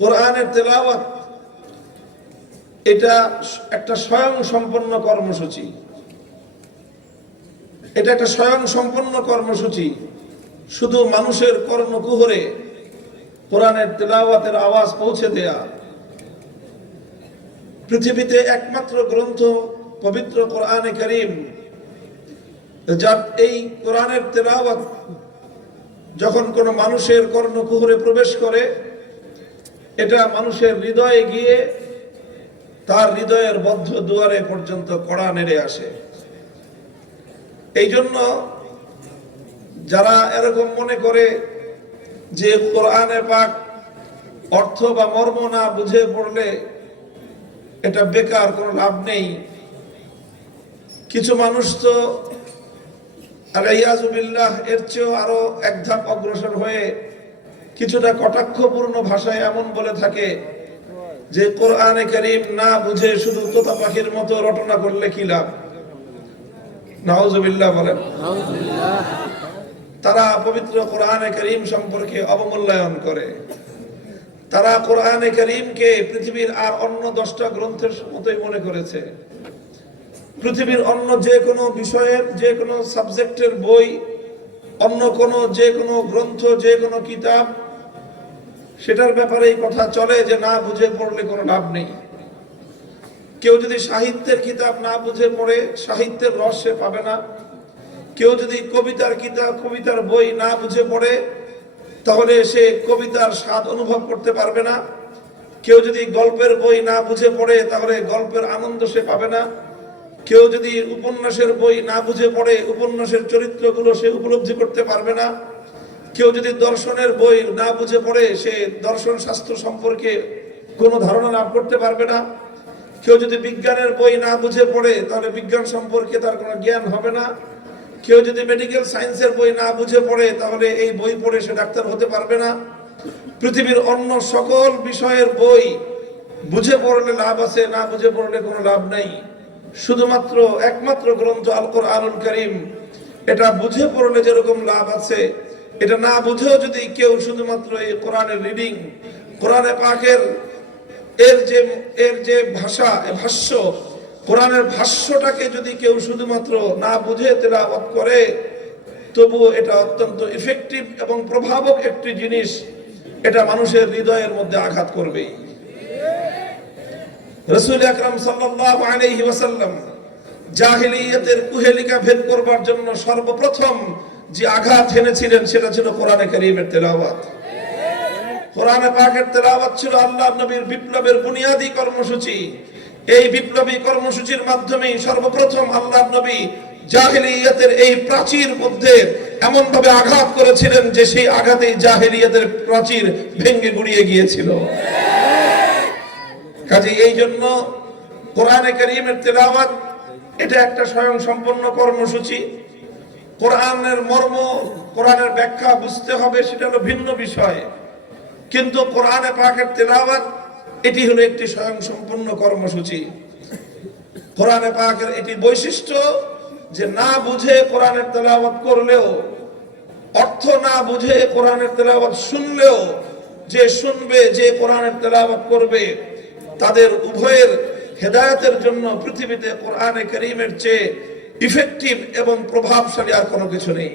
কোরআনের তেলাওয়াত, এটা একটা স্বয়ং সম্পন্ন কর্মসূচি। এটা একটা স্বয়ং সম্পন্ন কর্মসূচি। শুধু মানুষের কর্ণকুহরে কোরআনের তেলাওয়াতের আওয়াজ পৌঁছে দেয়া। পৃথিবীতে একমাত্র গ্রন্থ পবিত্র কোরআনে করিম, যার এই কোরআনের তেলাওয়াত যখন কোনো মানুষের কর্ণকুহরে প্রবেশ করে এটা মানুষের হৃদয়ে গিয়ে তার হৃদয়ের বদ্ধ দুয়ারে পর্যন্ত কড়া নেড়ে আসে। এই জন্য যারা এরকম মনে করে যে কোরআনে পাক অর্থ বা মর্ম না বুঝে পড়লে এটা বেকার, কোনো লাভ নেই। কিছু মানুষ তো আলাইয়াজুবিল্লাহ এর চেয়েও আরও এক ধাপ অগ্রসর হয়ে কিছুটা কটাক্ষপূর্ণ ভাষায় এমন বলে থাকে যে কোরআনে করিম না বুঝে শুধু তোতা পাখির মতো রটনা করলে কি লাভ? তারা পবিত্র কোরআনে করিম সম্পর্কে অবমূল্যায়ন করে। তারা কোরআনে করিমকে পৃথিবীর আর অন্য দশটা গ্রন্থের মতোই মনে করেছে। পৃথিবীর অন্য যে কোনো বিষয়ের, যে কোনো সাবজেক্টের বই, অন্য কোনো যে কোনো গ্রন্থ, যে কোনো কিতাব সেটার ব্যাপারে এই কথা চলে যে না বুঝে পড়লে কোনো লাভ নেই। কেউ যদি সাহিত্যের কিতাব না বুঝে পড়ে, সাহিত্যের রস পাবে না। কেউ যদি কবিতার কিতাব, কবিতার বই না বুঝে পড়ে, তাহলে সে কবিতার স্বাদ অনুভব করতে পারবে না। কেউ যদি গল্পের বই না বুঝে পড়ে, তাহলে গল্পের আনন্দ সে পাবে না। কেউ যদি উপন্যাসের বই না বুঝে পড়ে, উপন্যাসের চরিত্রগুলো সে উপলব্ধি করতে পারবে না। কেউ যদি দর্শনের বই না বুঝে পড়ে, সে দর্শন শাস্ত্র সম্পর্কে কোনো ধারণা লাভ করতে পারবে না। কেউ যদি বিজ্ঞানের বই না বুঝে পড়ে, তাহলে বিজ্ঞান সম্পর্কে তার কোনো জ্ঞান হবে না। কেউ যদি মেডিকেল সায়েন্সের বই না বুঝে পড়ে, তাহলে এই বই পড়ে সে ডাক্তার হতে পারবে না। পৃথিবীর অন্য সকল বিষয়ের বই বুঝে পড়লে লাভ আছে, না বুঝে পড়লে কোনো লাভ নেই। শুধুমাত্র একমাত্র গ্রন্থ আল কোরআনুল করিম। এটা বুঝে পড়লে যেরকম লাভ আছে এটা না বুঝেও যদি কেউ শুধুমাত্র এই কোরআনের রিডিং কোরআনে পাকের এর যে এর যে ভাষা ভাষ্য, কোরআনের ভাষ্যটাকে যদি কেউ শুধুমাত্র না বুঝে তেলাওয়াত করে তবু এটা অত্যন্ত ইফেক্টিভ এবং প্রভাবক একটি জিনিস, এটা মানুষের হৃদয়ের মধ্যে আঘাত করবে রসুল আকরাম সাল্লাল্লাহু আলাইহি ওয়াসাল্লাম জাহিলিয়াতের কুহেলিকা ভেদ করবার জন্য সর্বপ্রথম যে আঘাত এনেছিলেন সেটা ছিল কোরআনে কারীমের তেলাওয়াত। কোরআনে পাকের তেলাওয়াত ছিল আল্লাহ নবীর বিপ্লবের বুনিয়াদী কর্মসূচি। এই বিপ্লবী কর্মসূচির মাধ্যমে সর্বপ্রথম আল্লাহ নবী জাহিলিয়াতের এই প্রাচীর মধ্যে এমন ভাবে আঘাত করেছিলেন যে সেই আঘাতেই জাহিলিয়াতের প্রাচীর ভেঙে গুড়িয়ে গিয়েছিল। কাজে এই জন্য কোরআনে করিমের তেলাওয়াত, এটা একটা স্বয়ং সম্পন্ন কর্মসূচি। কোরআনের মর্ম, কোরআনের ব্যাখ্যা বুঝতে হবে, সেটা হলো ভিন্ন বিষয়। কিন্তু কোরআনে পাকের তেলাওয়াত, এটি হলো একটি স্বয়ং সম্পূর্ণ কর্মসূচি। কোরআনে পাকের এটি বৈশিষ্ট্য যে না বুঝে কোরআনের তেলাওয়াত করলেও, অর্থ না বুঝে কোরআনের তেলাওয়াত শুনলেও, যে শুনবে, যে কোরআনের তেলাওয়াত করবে, তাদের উভয়ের হেদায়েতের জন্য পৃথিবীতে কোরআনে করিমের চেয়ে ইফেক্টিভ এবং প্রভাবশালী আর কোনো কিছু নেই।